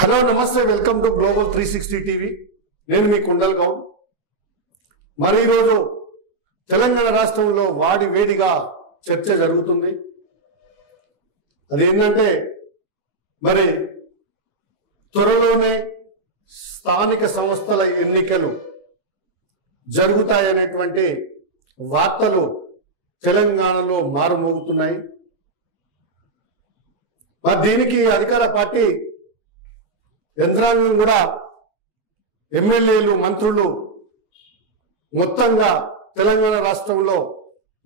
Hello నమస్తే, welcome to global 360 TV. నేను మీ కుండల్ గౌడ్. మరి ఈరోజు తెలంగాణ రాష్ట్రంలో వాడి వేడిగా చర్చ జరుగుతుంది. అదేంటంటే మరి త్వరలోనే స్థానిక సంస్థల ఎన్నికలు జరుగుతాయనేటువంటి వార్తలు తెలంగాణలో మారుమోగుతున్నాయి. మరి దీనికి అధికార పార్టీ యంత్రాంగం కూడా ఎమ్మెల్యేలు, మంత్రులు మొత్తంగా తెలంగాణ రాష్ట్రంలో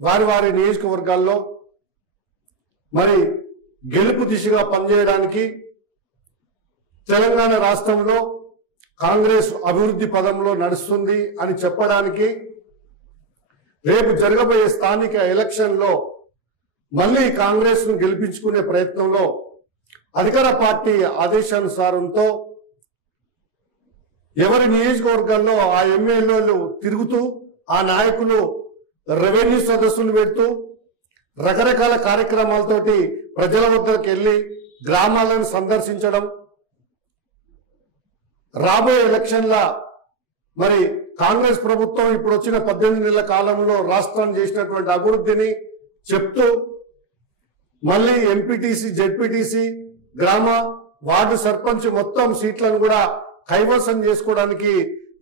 వారి వారి నియోజకవర్గాల్లో మరి గెలుపు దిశగా పనిచేయడానికి, తెలంగాణ రాష్ట్రంలో కాంగ్రెస్ అభివృద్ధి పదంలో నడుస్తుంది అని చెప్పడానికి, రేపు జరగబోయే స్థానిక ఎలక్షన్లో మళ్ళీ కాంగ్రెస్ ను గెలిపించుకునే ప్రయత్నంలో అధికార పార్టీ ఆదేశానుసారంతో ఎవరి నియోజకవర్గాల్లో ఆ ఎమ్మెల్యేలు తిరుగుతూ, ఆ నాయకులు రెవెన్యూ సదస్సులు పెడుతూ రకరకాల కార్యక్రమాలతోటి ప్రజల వద్దకు వెళ్ళి గ్రామాలను సందర్శించడం, రాబోయే ఎలక్షన్ల మరి కాంగ్రెస్ ప్రభుత్వం ఇప్పుడు వచ్చిన 18 నెలల కాలంలో రాష్ట్రాన్ని చేసినటువంటి అభివృద్ధిని చెప్తూ, మళ్ళీ ఎంపీటీసీ, జెడ్పీటీసీ, గ్రామ వార్డు సర్పంచ్ మొత్తం సీట్లను కూడా కైవసం చేసుకోవడానికి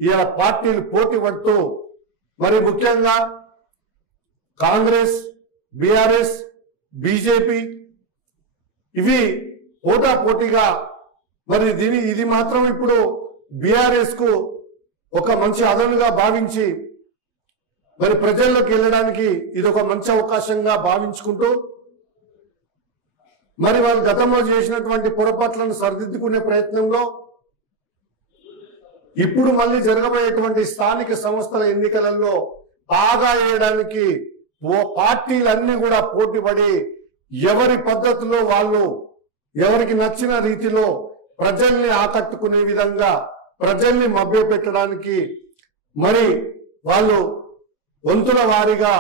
ఇలా పార్టీలు పోటీ పడుతూ, మరి ముఖ్యంగా కాంగ్రెస్, బీఆర్ఎస్, బీజేపీ ఇవి పోటాపోటీగా మరి ఇది మాత్రం ఇప్పుడు బీఆర్ఎస్ కు ఒక మంచి అదనుగా భావించి మరి ప్రజల్లోకి వెళ్ళడానికి ఇది ఒక మంచి అవకాశంగా భావించుకుంటూ, మరి వాళ్ళు గతంలో చేసినటువంటి పొరపాట్లను సరిదిద్దుకునే ప్రయత్నంలో ఇప్పుడు మళ్ళీ జరగబోయేటువంటి స్థానిక సంస్థల ఎన్నికలలో బాగా వేయడానికి పార్టీలన్నీ కూడా పోటీపడి ఎవరి పద్ధతిలో వాళ్ళు ఎవరికి నచ్చిన రీతిలో ప్రజల్ని ఆకట్టుకునే విధంగా, ప్రజల్ని మభ్యపెట్టడానికి మరి వాళ్ళు వంతుల వారీగా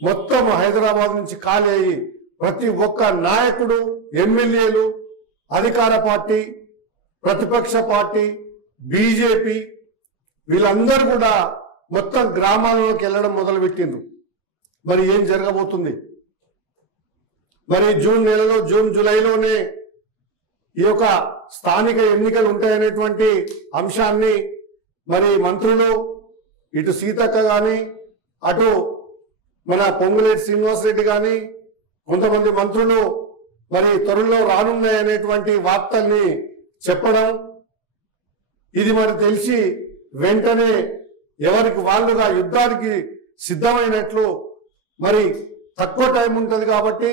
మొత్తం హైదరాబాద్ నుంచి ఖాళీ అయ్యి ప్రతి ఒక్క నాయకుడు, ఎమ్మెల్యేలు, అధికార పార్టీ, ప్రతిపక్ష పార్టీ, బీజేపీ వీళ్ళందరూ కూడా మొత్తం గ్రామాలలోకి వెళ్ళడం మొదలుపెట్టిండ్రు. మరి ఏం జరగబోతుంది? మరి జూన్ నెలలో, జూలైలోనే ఈ యొక్క స్థానిక ఎన్నికలు ఉంటాయనేటువంటి అంశాన్ని మరి మంత్రులు, ఇటు సీతక్క కానీ, అటు మన పొంగులేటి శ్రీనివాసరెడ్డి కానీ, కొంతమంది మంత్రులు మరి త్వరలో రానున్నాయనేటువంటి వార్తల్ని చెప్పడం, ఇది మరి తెలిసి వెంటనే ఎవరికి వాళ్ళుగా యుద్ధానికి సిద్ధమైనట్లు, మరి తక్కువ టైం ఉంటుంది కాబట్టి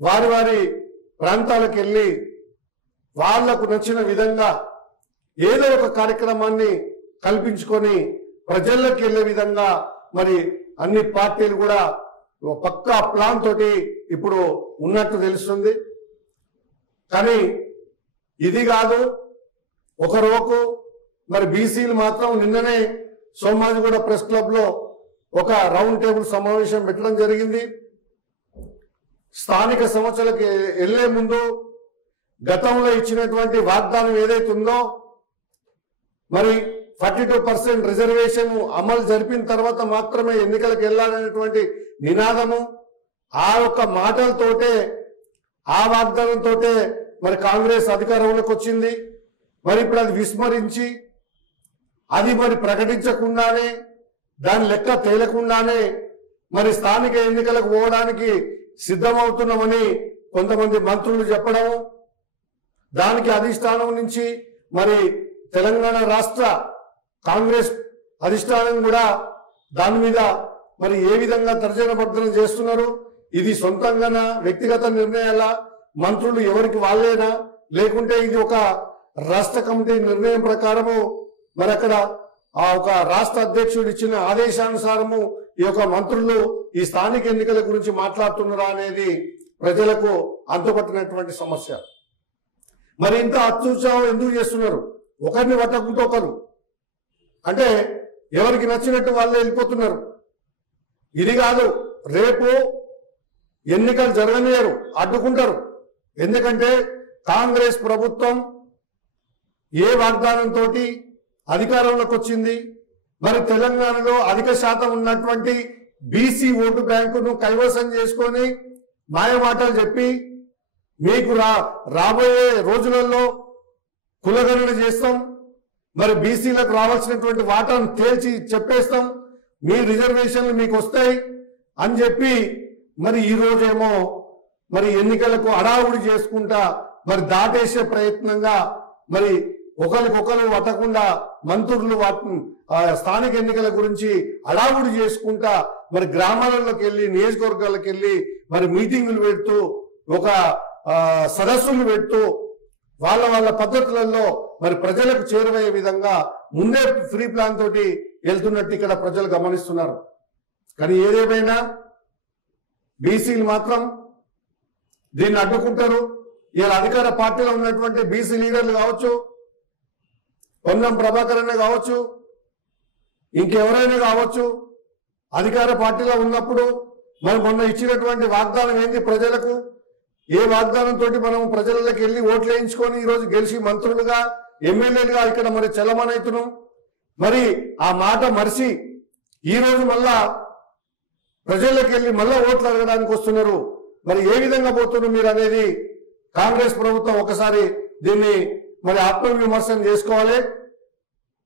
వారి వారి ప్రాంతాలకు వెళ్ళి వాళ్లకు నచ్చిన విధంగా ఏదో ఒక కార్యక్రమాన్ని కల్పించుకొని ప్రజల్లోకి వెళ్ళే విధంగా మరి అన్ని పార్టీలు కూడా పక్కా ప్లాన్ తోటి ఇప్పుడు ఉన్నట్టు తెలుస్తుంది. కానీ ఇది కాదు ఒక రోకు. మరి బీసీలు మాత్రం నిన్ననే సోమాజిగూడ ప్రెస్ క్లబ్ లో ఒక రౌండ్ టేబుల్ సమావేశం పెట్టడం జరిగింది. స్థానిక సంస్థలకు వెళ్లే ముందు గతంలో ఇచ్చినటువంటి వాగ్దానం ఏదైతే ఉందో, మరి 42% రిజర్వేషన్ అమలు జరిపిన తర్వాత మాత్రమే ఎన్నికలకు వెళ్ళాలనేటువంటి నినాదము, ఆ యొక్క మాటలతోటే, ఆ వాగ్దానంతోటే మరి కాంగ్రెస్ అధికారంలోకి వచ్చింది. మరి ఇప్పుడు అది విస్మరించి, అది మరి ప్రకటించకుండానే, దాని లెక్క తేలకుండానే మరి స్థానిక ఎన్నికలకు పోవడానికి సిద్ధమవుతున్నామని కొంతమంది మంత్రులు చెప్పడము, దానికి అధిష్టానం నుంచి మరి తెలంగాణ రాష్ట్ర కాంగ్రెస్ అధిష్టానం కూడా దాని మీద మరి ఏ విధంగా తర్జన భర్జన చేస్తున్నారు, ఇది సొంతంగానా, వ్యక్తిగత నిర్ణయాల, మంత్రులు ఎవరికి వాళ్ళేనా, లేకుంటే ఇది ఒక రాష్ట్ర కమిటీ నిర్ణయం ప్రకారము మరి అక్కడ ఆ ఒక రాష్ట్ర అధ్యక్షుడు ఇచ్చిన ఆదేశానుసారము ఈ యొక్క మంత్రులు ఈ స్థానిక ఎన్నికల గురించి మాట్లాడుతున్నారా అనేది ప్రజలకు అంతుపట్టినటువంటి సమస్య. మరి ఇంత అత్యుత్సాహం ఎందుకు చేస్తున్నారు? ఒకరిని పట్టకుంటూ ఒకరు, అంటే ఎవరికి నచ్చినట్టు వాళ్ళే వెళ్ళిపోతున్నారు. ఇది కాదు, రేపు ఎన్నికలు జరగనియరు, అడ్డుకుంటారు. ఎందుకంటే కాంగ్రెస్ ప్రభుత్వం ఏ వాగ్దానంతో అధికారంలోకి వచ్చింది? మరి తెలంగాణలో అధిక శాతం ఉన్నటువంటి బీసీ ఓటు బ్యాంకును కైవసం చేసుకొని మాయమాటలు చెప్పి మీకు రాబోయే రోజులలో కులగణన చేస్తాం, మరి బీసీలకు రావాల్సినటువంటి వాటాను తేల్చి చెప్పేస్తాం, మీ రిజర్వేషన్లు మీకు వస్తాయి అని చెప్పి మరి ఈ రోజేమో మరి ఎన్నికలకు అడావుడి చేసుకుంటా మరి దాటేసే ప్రయత్నంగా మరి ఒకరికొకరు పట్టకుండా మంత్రులు స్థానిక ఎన్నికల గురించి అడావుడి చేసుకుంటా మరి గ్రామాలలోకి వెళ్ళి నియోజకవర్గాలకు వెళ్ళి మరి మీటింగులు పెడుతూ ఒక సదస్సులు పెడుతూ వాళ్ళ పద్ధతులలో మరి ప్రజలకు చేరువయ్యే విధంగా ముందే ఫ్రీ ప్లాన్ తోటి వెళ్తున్నట్టు ఇక్కడ ప్రజలు గమనిస్తున్నారు. కానీ ఏదేమైనా బీసీలు మాత్రం దీన్ని అడ్డుకుంటారు. ఇలా అధికార పార్టీలో ఉన్నటువంటి బీసీ లీడర్లు కావచ్చు, పొన్నం ప్రభాకర్ అన్న కావచ్చు, ఇంకెవరైనా కావచ్చు, అధికార పార్టీలో ఉన్నప్పుడు మనం మొన్న ఇచ్చినటువంటి వాగ్దానం ఏంది ప్రజలకు? ఏ వాగ్దానం తోటి మనం ప్రజలకి వెళ్ళి ఓట్లు వేయించుకొని ఈరోజు గెలిచి మంత్రులుగా ఎమ్మెల్యేలుగా ఇక్కడ మరి చలమనవుతున్నాం. మరి ఆ మాట మరిచి ఈరోజు మళ్ళా ప్రజల్లోకి వెళ్ళి మళ్ళా ఓట్లు అడగడానికి వస్తున్నారు. మరి ఏ విధంగా పోతున్నారు మీరు అనేది కాంగ్రెస్ ప్రభుత్వం ఒకసారి దీన్ని మరి ఆత్మవిమర్శనం చేసుకోవాలి.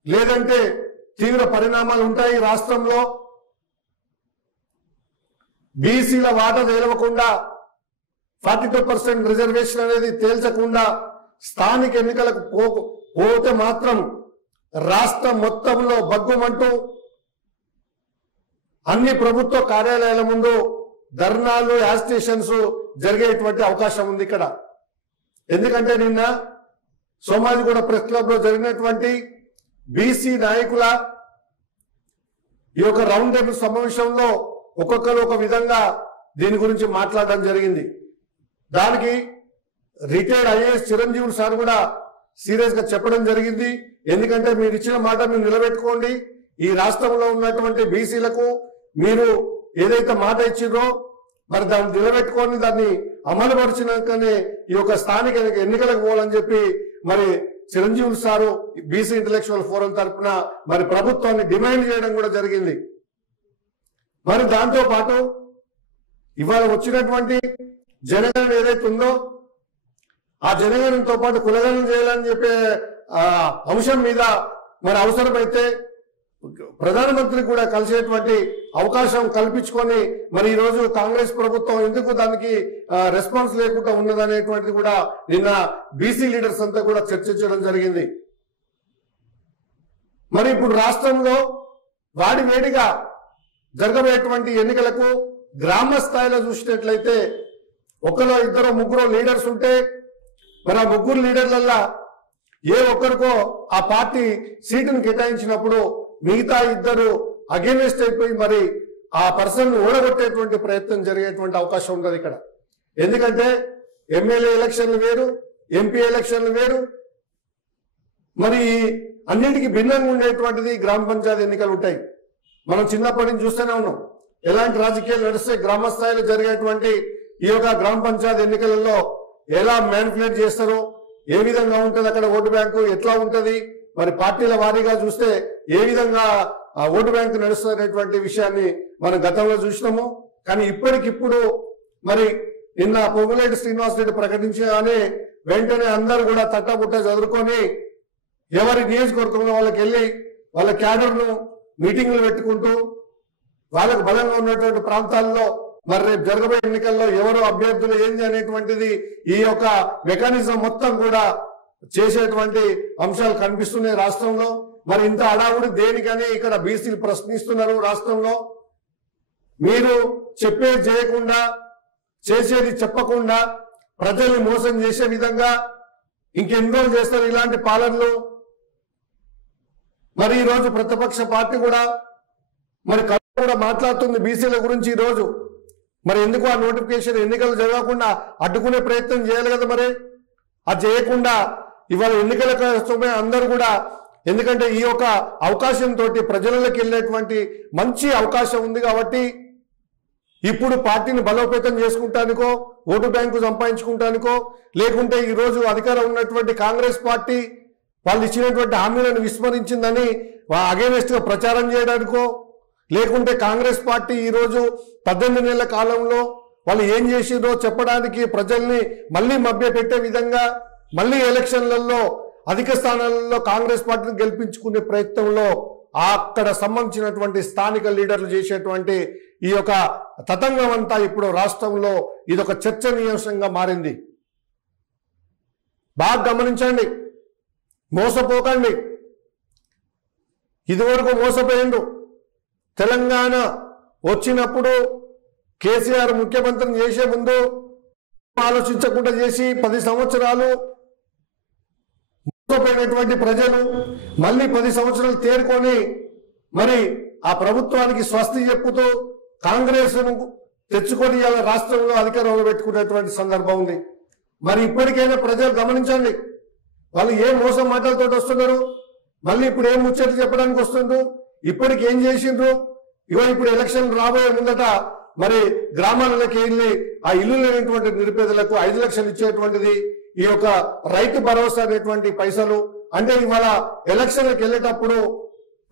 లేదంటే తీవ్ర పరిణామాలు ఉంటాయి. రాష్ట్రంలో బీసీల వాటా తేలవకుండా 42% రిజర్వేషన్ అనేది తేల్చకుండా స్థానిక ఎన్నికలకు పోతే మాత్రం రాష్ట్రం మొత్తంలో బగ్గుమంటూ అన్ని ప్రభుత్వ కార్యాలయాల ముందు ధర్నాలు, యాజిటేషన్స్ జరిగేటువంటి అవకాశం ఉంది ఇక్కడ. ఎందుకంటే నిన్న సోమాజిగూడ ప్రెస్ క్లబ్ లో జరిగినటువంటి బీసీ నాయకుల ఈ యొక్క రౌండ్ టేబుల్ సమావేశంలో ఒక్కొక్కరు ఒక విధంగా దీని గురించి మాట్లాడడం జరిగింది. దానికి రిటైర్డ్ ఐఏఎస్ చిరంజీవి సార్ కూడా సీరియస్ గా చెప్పడం జరిగింది. ఎందుకంటే మీరు ఇచ్చిన మాట మీరు నిలబెట్టుకోండి, ఈ రాష్ట్రంలో ఉన్నటువంటి బీసీలకు మీరు ఏదైతే మాట ఇచ్చిందో మరి దాన్ని నిలబెట్టుకొని దాన్ని అమలుపరిచినాకనే ఈ యొక్క స్థానిక ఎన్నికలకు పోవాలని చెప్పి మరి Chiranjeevi sir BC intellectual forum తరఫున మరి ప్రభుత్వాన్ని డిమాండ్ చేయడం కూడా జరిగింది. మరి దాంతో పాటు ఇవాళ వచ్చినటువంటి జనగణన ఏదైతే ఉందో ఆ జనగణనతో పాటు కులగణన చేయాలని చెప్పే అంశం మీద మరి అవసరమైతే ప్రధానమంత్రి కూడా కలిసేటువంటి అవకాశం కల్పించుకొని మరి ఈ రోజు కాంగ్రెస్ ప్రభుత్వం ఎందుకు దానికి రెస్పాన్స్ లేకుండా ఉన్నదనేటువంటిది కూడా నిన్న బీసీ లీడర్స్ అంతా కూడా చర్చించడం జరిగింది. మరి ఇప్పుడు రాష్ట్రంలో వాడి వేడిగా జరగబోయేటువంటి ఎన్నికలకు గ్రామ స్థాయిలో చూసినట్లయితే ఒకరు ఇద్దరు ముగ్గురు లీడర్స్ ఉంటే మరి ఆ ముగ్గురు లీడర్లల్లా ఏ ఒక్కరికో ఆ పార్టీ సీటును కేటాయించినప్పుడు మిగతా ఇద్దరు అగేనెస్ట్ అయిపోయి మరి ఆ పర్సన్ ఓడగొట్టేటువంటి ప్రయత్నం జరిగేటువంటి అవకాశం ఉంటుంది ఇక్కడ. ఎందుకంటే ఎమ్మెల్యే ఎలక్షన్లు వేరు, ఎంపీ ఎలక్షన్లు వేరు, మరి అన్నింటికి భిన్నంగా ఉండేటువంటిది గ్రామ పంచాయతీ ఎన్నికలు ఉంటాయి. మనం చిన్నప్పటి నుంచి చూస్తూనే ఉన్నాం ఎలాంటి రాజకీయాలు నడిస్తే గ్రామ స్థాయిలో జరిగేటువంటి ఈ యొక్క గ్రామ పంచాయతీ ఎన్నికలలో ఎలా మ్యానిపులేట్ చేస్తారో, ఏ విధంగా ఉంటుంది అక్కడ ఓటు బ్యాంకు ఎట్లా ఉంటుంది, మరి పార్టీల వారీగా చూస్తే ఏ విధంగా ఆ ఓటు బ్యాంకు నడుస్తున్నటువంటి విషయాన్ని మనం గతంలో చూసినాము. కానీ ఇప్పటికిప్పుడు మరి నిన్న పొంగులేటి శ్రీనివాసరెడ్డి ప్రకటించగానే వెంటనే అందరూ కూడా తట్టబుట్ట చదువుకొని ఎవరి నియోజకవర్గంలో వాళ్ళకి వెళ్ళి వాళ్ళ క్యాడర్ను మీటింగ్లు పెట్టుకుంటూ వాళ్ళకు బలంగా ఉన్నటువంటి ప్రాంతాల్లో మరి రేపు జరగబోయే ఎన్నికల్లో ఎవరు అభ్యర్థులు ఏంది అనేటువంటిది ఈ యొక్క మెకానిజం మొత్తం కూడా చేసేటువంటి అంశాలు కనిపిస్తున్నాయి రాష్ట్రంలో. మరి ఇంత అడావుడి దేనికని ఇక్కడ బీసీలు ప్రశ్నిస్తున్నారు. రాష్ట్రంలో మీరు చెప్పేది చేయకుండా, చేసేది చెప్పకుండా ప్రజల్ని మోసం చేసే విధంగా ఇంకెన్ని రోజులు చేస్తారు ఇలాంటి పాలనలు? మరి ఈ రోజు ప్రతిపక్ష పార్టీ కూడా మరి కూడా మాట్లాడుతుంది బీసీల గురించి. ఈ రోజు మరి ఎందుకు ఆ నోటిఫికేషన్ ఎన్నికలు జరగకుండా అడ్డుకునే ప్రయత్నం చేయాలి కదా. మరి అది చేయకుండా ఇవాళ ఎన్నికల కోసమే అందరూ కూడా, ఎందుకంటే ఈ యొక్క అవకాశంతో ప్రజలకి వెళ్ళేటువంటి మంచి అవకాశం ఉంది కాబట్టి ఇప్పుడు పార్టీని బలోపేతం చేసుకుంటానికో, ఓటు బ్యాంకు సంపాదించుకుంటానికో, లేకుంటే ఈ రోజు అధికారం ఉన్నటువంటి కాంగ్రెస్ పార్టీ వాళ్ళు ఇచ్చినటువంటి హామీలను విస్మరించిందని అగైనెస్ట్ గా ప్రచారం చేయడానికో, లేకుంటే కాంగ్రెస్ పార్టీ ఈరోజు 18 నెలల కాలంలో వాళ్ళు ఏం చేసిందో చెప్పడానికి ప్రజల్ని మళ్ళీ మభ్యపెట్టే విధంగా మళ్ళీ ఎలక్షన్లలో అధిక స్థానాలలో కాంగ్రెస్ పార్టీని గెలిపించుకునే ప్రయత్నంలో అక్కడ సంబంధించినటువంటి స్థానిక లీడర్లు చేసేటువంటి ఈ యొక్క తతంగం అంతా ఇప్పుడు రాష్ట్రంలో ఇదొక చర్చనీయాంశంగా మారింది. బాగా గమనించండి, మోసపోకండి. ఇదివరకు మోసపోయిండు. తెలంగాణ వచ్చినప్పుడు కేసీఆర్ ముఖ్యమంత్రిని చేసే ముందు ఆలోచించకుండా చేసి 10 సంవత్సరాలు మోసపోయినటువంటి ప్రజలు మళ్ళీ 10 సంవత్సరాలు తేరుకొని మరి ఆ ప్రభుత్వానికి స్వస్తి చెప్పుతూ కాంగ్రెస్ తెచ్చుకొని ఇలా రాష్ట్రంలో అధికారంలో పెట్టుకునేటువంటి సందర్భం ఉంది. మరి ఇప్పటికైనా ప్రజలు గమనించండి, వాళ్ళు ఏ మోసం మాటలతో వస్తున్నారు, మళ్ళీ ఇప్పుడు ఏం ముచ్చట్లు చెప్పడానికి వస్తుండ్రు, ఇప్పటికి ఏం చేసిండ్రు. ఇప్పుడు ఎలక్షన్ రాబోయే ముందట మరి గ్రామాలకి వెళ్ళి ఆ ఇల్లు లేనటువంటి నిరుపేదలకు 5 లక్షలు ఇచ్చేటువంటిది, ఈ యొక్క రైతు భరోసా అనేటువంటి పైసలు, అంటే ఇవాళ ఎలక్షన్లకు వెళ్ళేటప్పుడు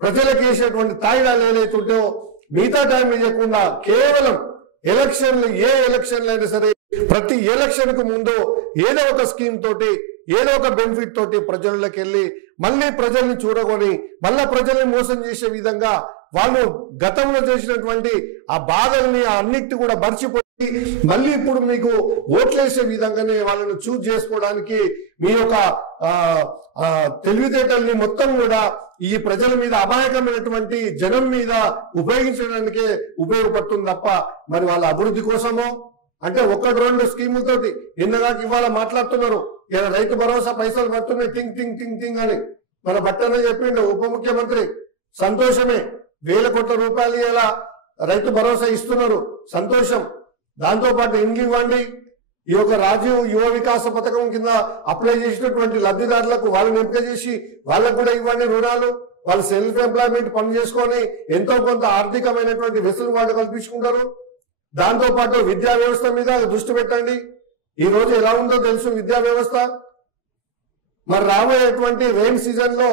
ప్రజలకు వేసేటువంటి తాయిడాలు ఏదైతుంటో మిగతా టైం ఇవ్వకుండా కేవలం ఎలక్షన్లు, ఏ ఎలక్షన్లు అయినా సరే ప్రతి ఎలక్షన్ కు ముందు ఏదో ఒక స్కీమ్ తోటి ఏదో ఒక బెనిఫిట్ తోటి ప్రజల్లోకి వెళ్ళి మళ్ళీ ప్రజల్ని చూడకొని మళ్ళా ప్రజల్ని మోసం చేసే విధంగా వాళ్ళు గతంలో చేసినటువంటి ఆ బాధల్ని అన్నిటి కూడా మర్చిపోయి మళ్ళీ ఇప్పుడు మీకు ఓట్లేసే విధంగానే వాళ్ళని చూజ్ చేసుకోవడానికి మీ యొక్క తెలివితేటల్ని మొత్తం కూడా ఈ ప్రజల మీద అమాయకమైనటువంటి జనం మీద ఉపయోగించడానికే ఉపయోగపడుతుంది తప్ప మరి వాళ్ళ అభివృద్ధి కోసమో అంటే 1-2 స్కీములతోటి ఇందాక ఇవాళ మాట్లాడుతున్నారు. ఇలా రైతు భరోసా పైసలు పడుతున్నాయి టింగ్ టింగ్ టింగ్ టింగ్ అని మన బట్టనే చెప్పిండు ఉప ముఖ్యమంత్రి. సంతోషమే, 1000 కోట్ల రూపాయలు ఇలా రైతు భరోసా ఇస్తున్నారు, సంతోషం. దాంతో పాటు ఇండ్లు ఇవ్వండి, ఈ యొక్క రాజీవ్ యువ వికాస పథకం కింద అప్లై చేసినటువంటి లబ్ధిదారులకు వాళ్ళని ఎంపిక చేసి వాళ్ళకు కూడా ఇవ్వండి రుణాలు. వాళ్ళు సెల్ఫ్ ఎంప్లాయ్మెంట్ పని చేసుకొని ఎంతో కొంత ఆర్థికమైనటువంటి వెసులుబాటు కల్పించుకుంటారు. దాంతో పాటు విద్యా వ్యవస్థ మీద దృష్టి పెట్టండి. ఈ రోజు ఎలా ఉందో తెలుసు విద్యా వ్యవస్థ. మరి రాబోయేటువంటి రెయిన్ సీజన్ లో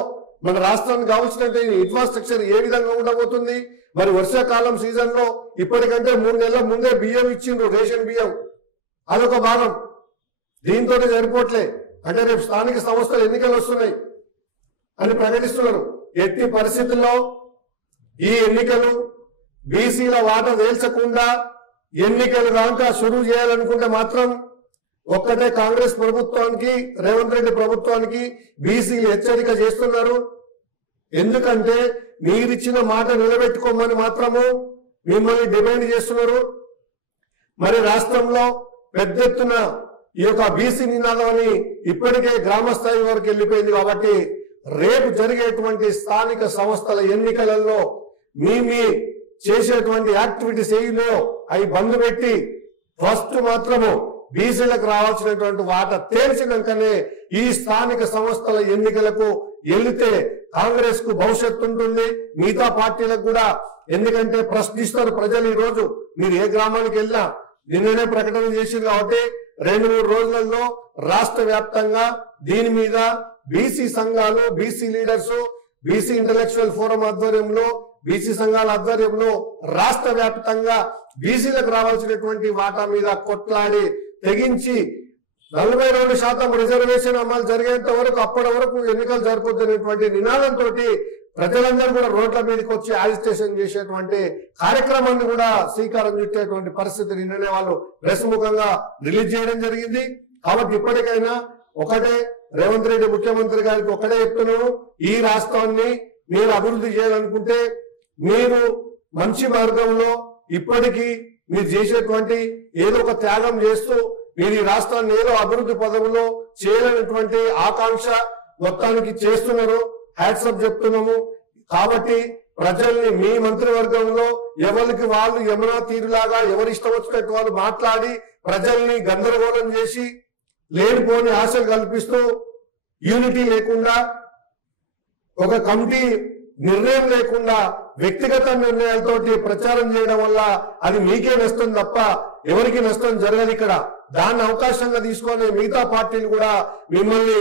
మన రాష్ట్రానికి కావాల్సినటువంటి ఇన్ఫ్రాస్ట్రక్చర్ ఏ విధంగా ఉండబోతుంది. మరి వర్షాకాలం సీజన్ లో ఇప్పటికంటే 3 నెలల ముందే బియ్యం ఇచ్చిండ్రు, రేషన్ బియ్యం, అదొక భాగం. దీంతో సరిపోట్లే, అంటే రేపు స్థానిక సంస్థల ఎన్నికలు వస్తున్నాయి అని ప్రకటిస్తున్నారు. ఎట్టి పరిస్థితుల్లో ఈ ఎన్నికలు బీసీల వాటా తేల్చకుండా ఎన్నికలు కాక షురూ చేయాలనుకుంటే మాత్రం ఒక్కటే కాంగ్రెస్ ప్రభుత్వానికి, రేవంత్ రెడ్డి ప్రభుత్వానికి బీసీలు హెచ్చరిక చేస్తున్నారు. ఎందుకంటే మీరిచ్చిన మాట నిలబెట్టుకోమని మాత్రము మిమ్మల్ని డిమాండ్ చేస్తున్నారు. మరి రాష్ట్రంలో పెద్ద ఎత్తున ఈ యొక్క బీసీ నినాదం అని ఇప్పటికే గ్రామ స్థాయి వరకు వెళ్ళిపోయింది. కాబట్టి రేపు జరిగేటువంటి స్థానిక సంస్థల ఎన్నికలలో మీ చేసేటువంటి యాక్టివిటీస్ ఏలో అవి బంద్ పెట్టి ఫస్ట్ మాత్రము బీసీలకు రావాల్సినటువంటి వాటా తేల్చినాకనే ఈ స్థానిక సంస్థల ఎన్నికలకు వెళితే కాంగ్రెస్ కు భవిష్యత్తు ఉంటుంది, మిగతా పార్టీలకు కూడా. ఎందుకంటే ప్రశ్నిస్తారు ప్రజలు. ఈ రోజు మీరు ఏ గ్రామానికి వెళ్ళినా నిన్ననే ప్రకటన చేసింది కాబట్టి 2-3 రోజులలో రాష్ట్ర వ్యాప్తంగా దీని మీద బీసీ సంఘాలు, BC leaders, BC intellectual forum ఆధ్వర్యంలో, బీసీ సంఘాల ఆధ్వర్యంలో రాష్ట్ర వ్యాప్తంగా బీసీలకు రావాల్సినటువంటి వాటా మీద కొట్లాడి తెగించి 42% రిజర్వేషన్ అమలు జరిగేంత వరకు అప్పటి వరకు ఎన్నికలు జరుపుతున్నటువంటి నినాదంతో ప్రజలందరూ కూడా రోడ్ల మీదకి వచ్చి యాజిటేషన్ చేసేటువంటి కార్యక్రమాన్ని కూడా శ్రీకారం చుట్టేటువంటి పరిస్థితి నిన్ననే వాళ్ళు ప్రెస్ ముఖంగా రిలీజ్ చేయడం జరిగింది. కాబట్టి ఇప్పటికైనా ఒకటే రేవంత్ రెడ్డి ముఖ్యమంత్రి గారికి ఒకటే చెప్తున్నాను, ఈ రాష్ట్రాన్ని మీరు అభివృద్ధి చేయాలనుకుంటే మీరు మంచి మార్గంలో ఇప్పటికీ మీరు చేసేటువంటి ఏదో ఒక త్యాగం చేస్తూ మీరు ఈ రాష్ట్రాన్ని ఏదో అభివృద్ధి పదంలో చేయాలనేటువంటి ఆకాంక్ష మొత్తానికి చేస్తున్నారు. హ్యాట్సప్ చెప్తున్నాము. కాబట్టి ప్రజల్ని మీ మంత్రివర్గంలో ఎవరికి వాళ్ళు యమునా తీరులాగా ఎవరి ఇష్టం వచ్చినట్టు వాళ్ళు మాట్లాడి ప్రజల్ని గందరగోళం చేసి లేనిపోని ఆశలు కల్పిస్తూ యూనిటీ లేకుండా ఒక కమిటీ నిర్ణయం లేకుండా వ్యక్తిగత నిర్ణయాలతోటి ప్రచారం చేయడం వల్ల అది మీకే నష్టం తప్ప ఎవరికి నష్టం జరగదు. ఇక్కడ దాన్ని అవకాశంగా తీసుకొని మిగతా పార్టీలు కూడా మిమ్మల్ని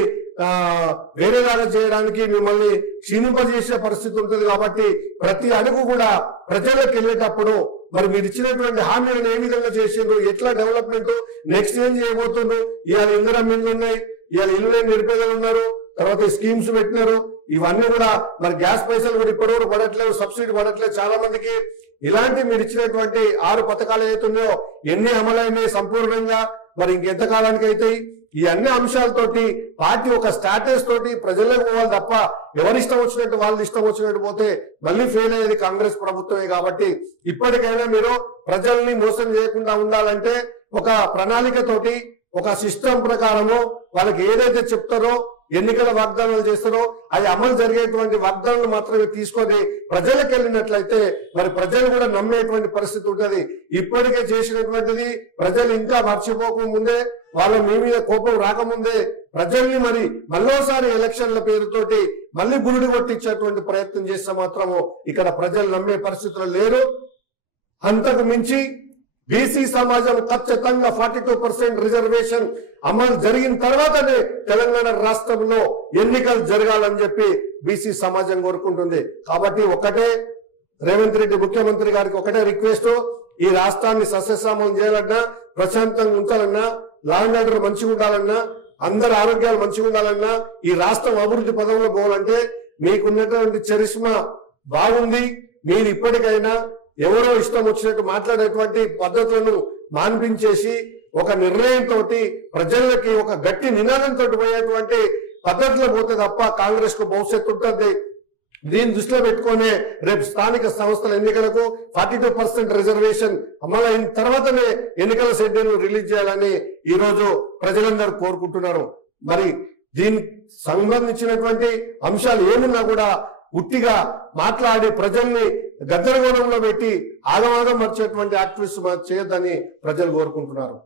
వేరేలాగా చేయడానికి మిమ్మల్ని క్షీణింపజేసే పరిస్థితి ఉంటుంది. కాబట్టి ప్రతి అడుగు కూడా ప్రజలకు వెళ్ళేటప్పుడు మరి మీరు ఇచ్చినటువంటి హామీలను ఏ విధంగా చేసిండ్రు, ఎట్లా డెవలప్మెంట్, నెక్స్ట్ ఏం చేయబోతుండ్రు, ఇవాళ ఇందిరా మిల్లు ఉన్నాయి, ఇవాళ ఇల్లు లేని నిరుపేదలు ఉన్నారు, తర్వాత స్కీమ్స్ పెట్టినారు, ఇవన్నీ కూడా మరి గ్యాస్ పైసలు కూడా ఇప్పటివరకు పడట్లేదు, సబ్సిడీ పడట్లేదు చాలా మందికి. ఇలాంటి మీరు ఇచ్చినటువంటి 6 పథకాలు ఏవైతున్నాయో ఎన్ని అమలైనాయి సంపూర్ణంగా, మరి ఇంకెంత కాలానికి అవుతాయి? ఈ అన్ని అంశాలతోటి పార్టీ ఒక స్టాటస్ తోటి ప్రజలకు పోవాలి తప్ప ఎవరిష్టం వచ్చినట్టు వాళ్ళు ఇష్టం వచ్చినట్టు పోతే మళ్ళీ ఫెయిల్ అయ్యేది కాంగ్రెస్ ప్రభుత్వమే. కాబట్టి ఇప్పటికైనా మీరు ప్రజల్ని మోసం చేయకుండా ఉండాలంటే ఒక ప్రణాళికతోటి ఒక సిస్టమ్ ప్రకారము వాళ్ళకి ఏదైతే చెప్తారో, ఎన్నికల వాగ్దానాలు చేస్తారో అది అమలు జరిగేటువంటి వాగ్దానాలు మాత్రమే తీసుకొని ప్రజలకు వెళ్ళినట్లయితే మరి ప్రజలు కూడా నమ్మేటువంటి పరిస్థితి ఉంటుంది. ఇప్పటికే చేసినటువంటిది ప్రజలు ఇంకా మర్చిపోకముందే, వాళ్ళ మీ మీద కోపం రాకముందే ప్రజల్ని మరి మళ్ళోసారి ఎలక్షన్ల పేరుతోటి మళ్ళీ గురుడు కొట్టించేటువంటి ప్రయత్నం చేస్తే మాత్రము ఇక్కడ ప్రజలు నమ్మే పరిస్థితులు లేరు. అంతకు మించి బీసీ సమాజం ఖచ్చితంగా 42% రిజర్వేషన్ అమలు జరిగిన తర్వాతనే తెలంగాణ రాష్ట్రంలో ఎన్నికలు జరగాలని చెప్పి బీసీ సమాజం కోరుకుంటుంది. కాబట్టి ఒకటే రేవంత్ రెడ్డి ముఖ్యమంత్రి గారికి ఒకటే రిక్వెస్ట్, ఈ రాష్ట్రాన్ని సస్యశ్యామలం చేయాలన్నా, ప్రశాంతంగా ఉంచాలన్నా, లా అండ్ ఆర్డర్ మంచిగా ఉండాలన్నా, అందరి ఆరోగ్యాలు మంచిగా ఉండాలన్నా, ఈ రాష్ట్రం అభివృద్ధి పదంలో పోవాలంటే మీకున్నటువంటి చరిష్మా బాగుంది. మీరు ఇప్పటికైనా ఎవరో ఇష్టం వచ్చినట్టు మాట్లాడేటువంటి పద్ధతులను మాన్పించేసి ఒక నిర్ణయంతో ప్రజలకి ఒక గట్టి నినాదంతో పోయేటువంటి పద్ధతిలో పోతే తప్ప కాంగ్రెస్ కు భవిష్యత్తు ఉంటుంది. దీన్ని దృష్టిలో పెట్టుకునే రేపు స్థానిక సంస్థల ఎన్నికలకు 42% రిజర్వేషన్ అమలైన తర్వాతనే ఎన్నికల షెడ్యూల్ రిలీజ్ చేయాలని ఈ రోజు ప్రజలందరూ కోరుకుంటున్నారు. మరి దీనికి సంబంధించినటువంటి అంశాలు ఏమున్నా కూడా ఉట్టిగా మాట్లాడి ప్రజల్ని గద్దరగోళంలో పెట్టి ఆగమాగం మర్చేటువంటి యాక్టివిస్ట్ చేయొద్దని ప్రజలు కోరుకుంటున్నారు.